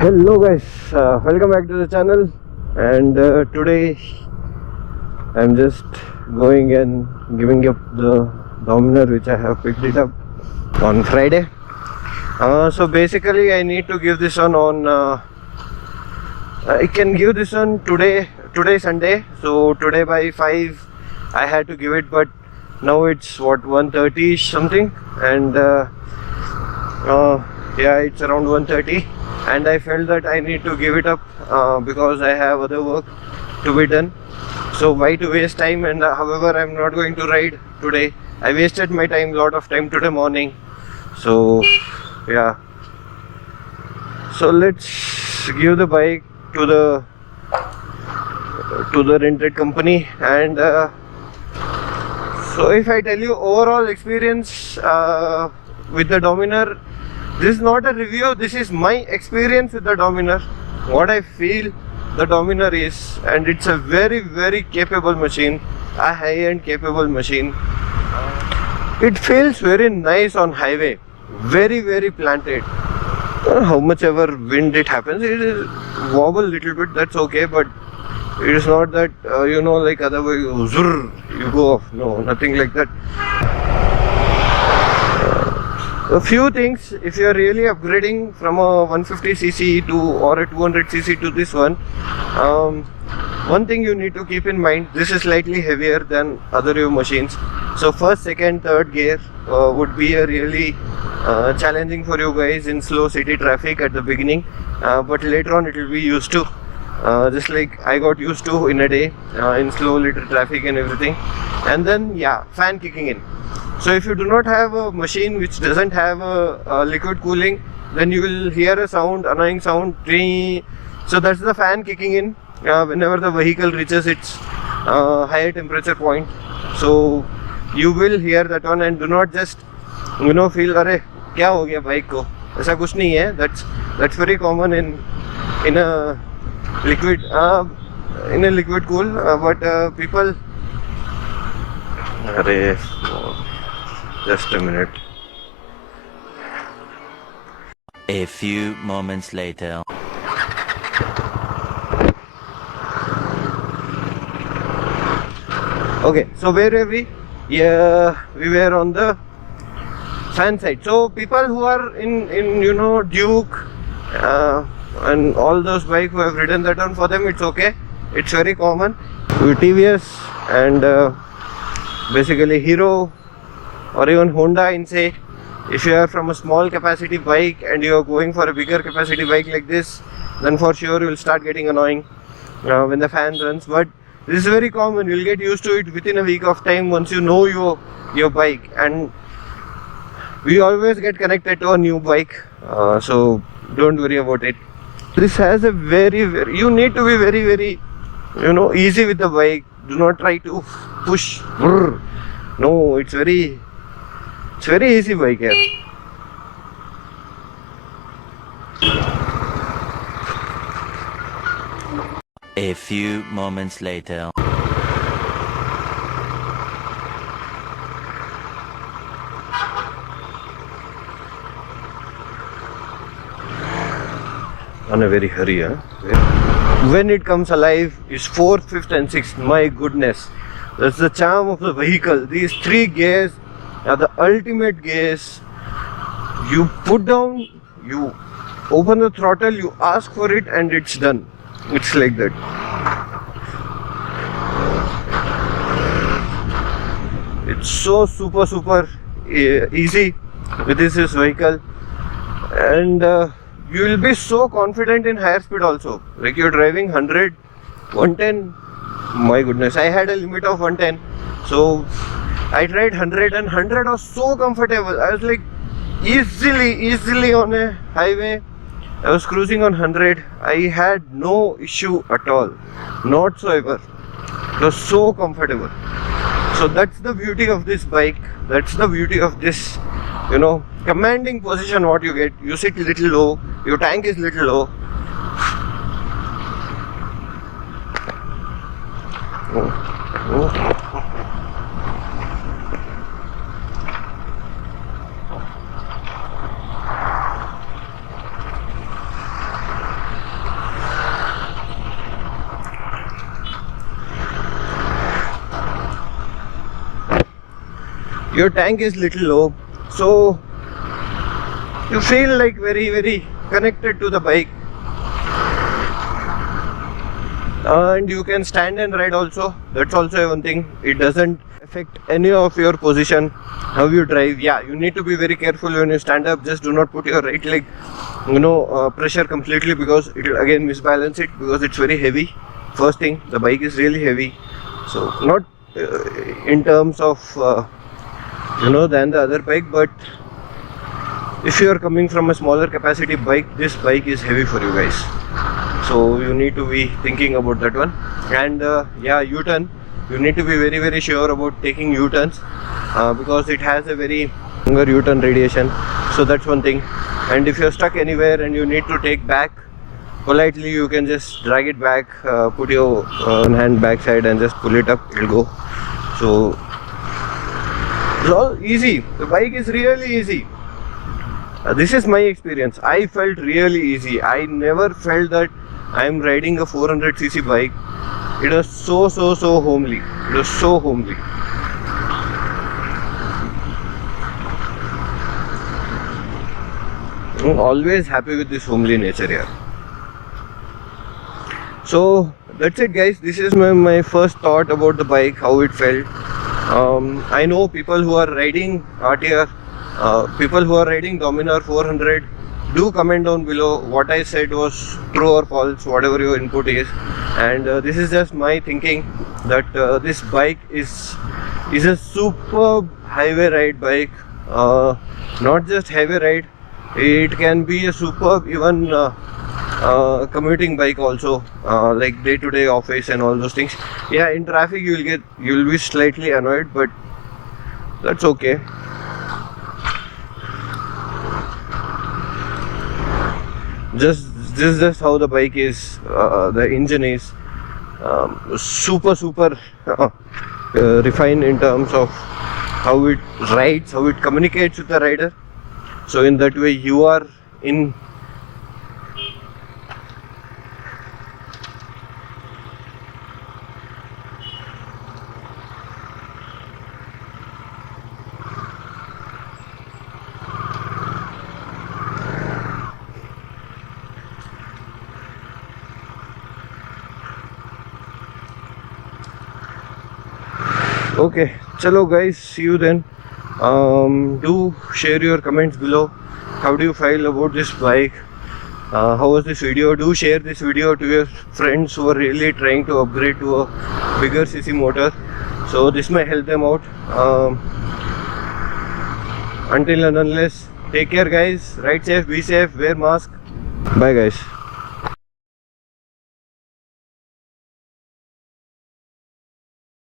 Hello guys, welcome back to the channel. And today I'm just going and giving up the Dominar which I have picked it up on Friday. So basically I need to give this one on I can give this one today Sunday. So today by 5 I had to give it, but now it's what 1:30 something, and yeah, it's around 1:30, and I felt that I need to give it up because I have other work to be done. So why to waste time? And however, I'm not going to ride today. I wasted my time, lot of time today morning. So yeah, so let's give the bike to the rented company. And so if I tell you overall experience with the Dominar, this is not a review, this is my experience with the Dominar, what I feel the Dominar is. And it's a very capable machine, a high-end capable machine. It feels very nice on highway, very planted. How much ever wind it happens, it is wobble little bit, that's okay, but it is not that like other way you go off. No, nothing like that. A few things, if you are really upgrading from a 150cc to or a 200cc to this one, one thing you need to keep in mind, this is slightly heavier than other Evo machines. So first, second, third gear would be a really challenging for you guys in slow city traffic at the beginning, but later on it will be used to, just like I got used to in a day in slow little traffic and everything. And then yeah, fan kicking in. So if you do not have a machine which doesn't have a liquid cooling, then you will hear a sound, annoying sound. So that's the fan kicking in whenever the vehicle reaches its higher temperature point. So you will hear that one, and do not just feel अरे क्या हो गया bike को, ऐसा कुछ नहीं है. That's very common in a liquid cool, but people. अरे just a minute. A few moments later. Okay, so where were we? Yeah, we were on the fan side. So people who are in Duke and all those bikes who have ridden that one, for them it's okay. It's very common. With TVS and basically Hero or even Honda in say, if you are from a small capacity bike and you are going for a bigger capacity bike like this, then for sure you will start getting annoying when the fan runs. But this is very common, you will get used to it within a week of time once you know your bike. And we always get connected to a new bike, so don't worry about it. This has a you need to be very easy with the bike. Do not try to push. No, it's very easy bike here. A few moments later. On a very hurry, huh? When it comes alive, it's 4th, 5th and 6th. My goodness, that's the charm of the vehicle. These 3 gears are the ultimate gears. You put down, you open the throttle, you ask for it, and it's done. It's like that. It's so super easy with this vehicle. And you will be so confident in higher speed also. Like you're driving 100, 110. My goodness, I had a limit of 110. So I tried 100, and 100 was so comfortable. I was like easily on a highway. I was cruising on 100. I had no issue at all, not so ever. It was so comfortable. So that's the beauty of this bike. That's the beauty of this, commanding position what you get. You sit little low, your tank is little low. your tank is little low, so you feel like very connected to the bike, and you can stand and ride also. That's also one thing. It doesn't affect any of your position, how you drive. Yeah, you need to be very careful when you stand up. Just do not put your right leg pressure completely, because it will again misbalance it, because it's very heavy. First thing, the bike is really heavy, so not in terms of than the other bike, but if you are coming from a smaller capacity bike, this bike is heavy for you guys, so you need to be thinking about that one. And yeah, U-turn, you need to be very sure about taking U-turns, because it has a very longer U-turn radiation, so that's one thing. And if you're stuck anywhere and you need to take back, politely you can just drag it back, put your hand backside and just pull it up, it'll go. So it's all easy. The bike is really easy. This is my experience. I felt really easy. I never felt that I'm riding a 400cc bike. It was so homely. It was so homely. I'm always happy with this homely nature here. So that's it, guys. This is my first thought about the bike, how it felt. I know people who are riding RTR, people who are riding Dominar 400, do comment down below what I said was true or false, whatever your input is. And this is just my thinking, that this bike is a superb highway ride bike. Not just highway ride, it can be a superb even commuting bike also, like day-to-day office and all those things. Yeah, in traffic you'll be slightly annoyed, but that's okay. This is just how the bike is. The engine is super refined in terms of how it rides, how it communicates with the rider. So in that way you are in okay. Chalo guys, see you then. Do share your comments below. How do you feel about this bike? How was this video? Do share this video to your friends who are really trying to upgrade to a bigger cc motor, so this may help them out. Until and unless, take care guys, ride safe, be safe, wear mask. Bye guys.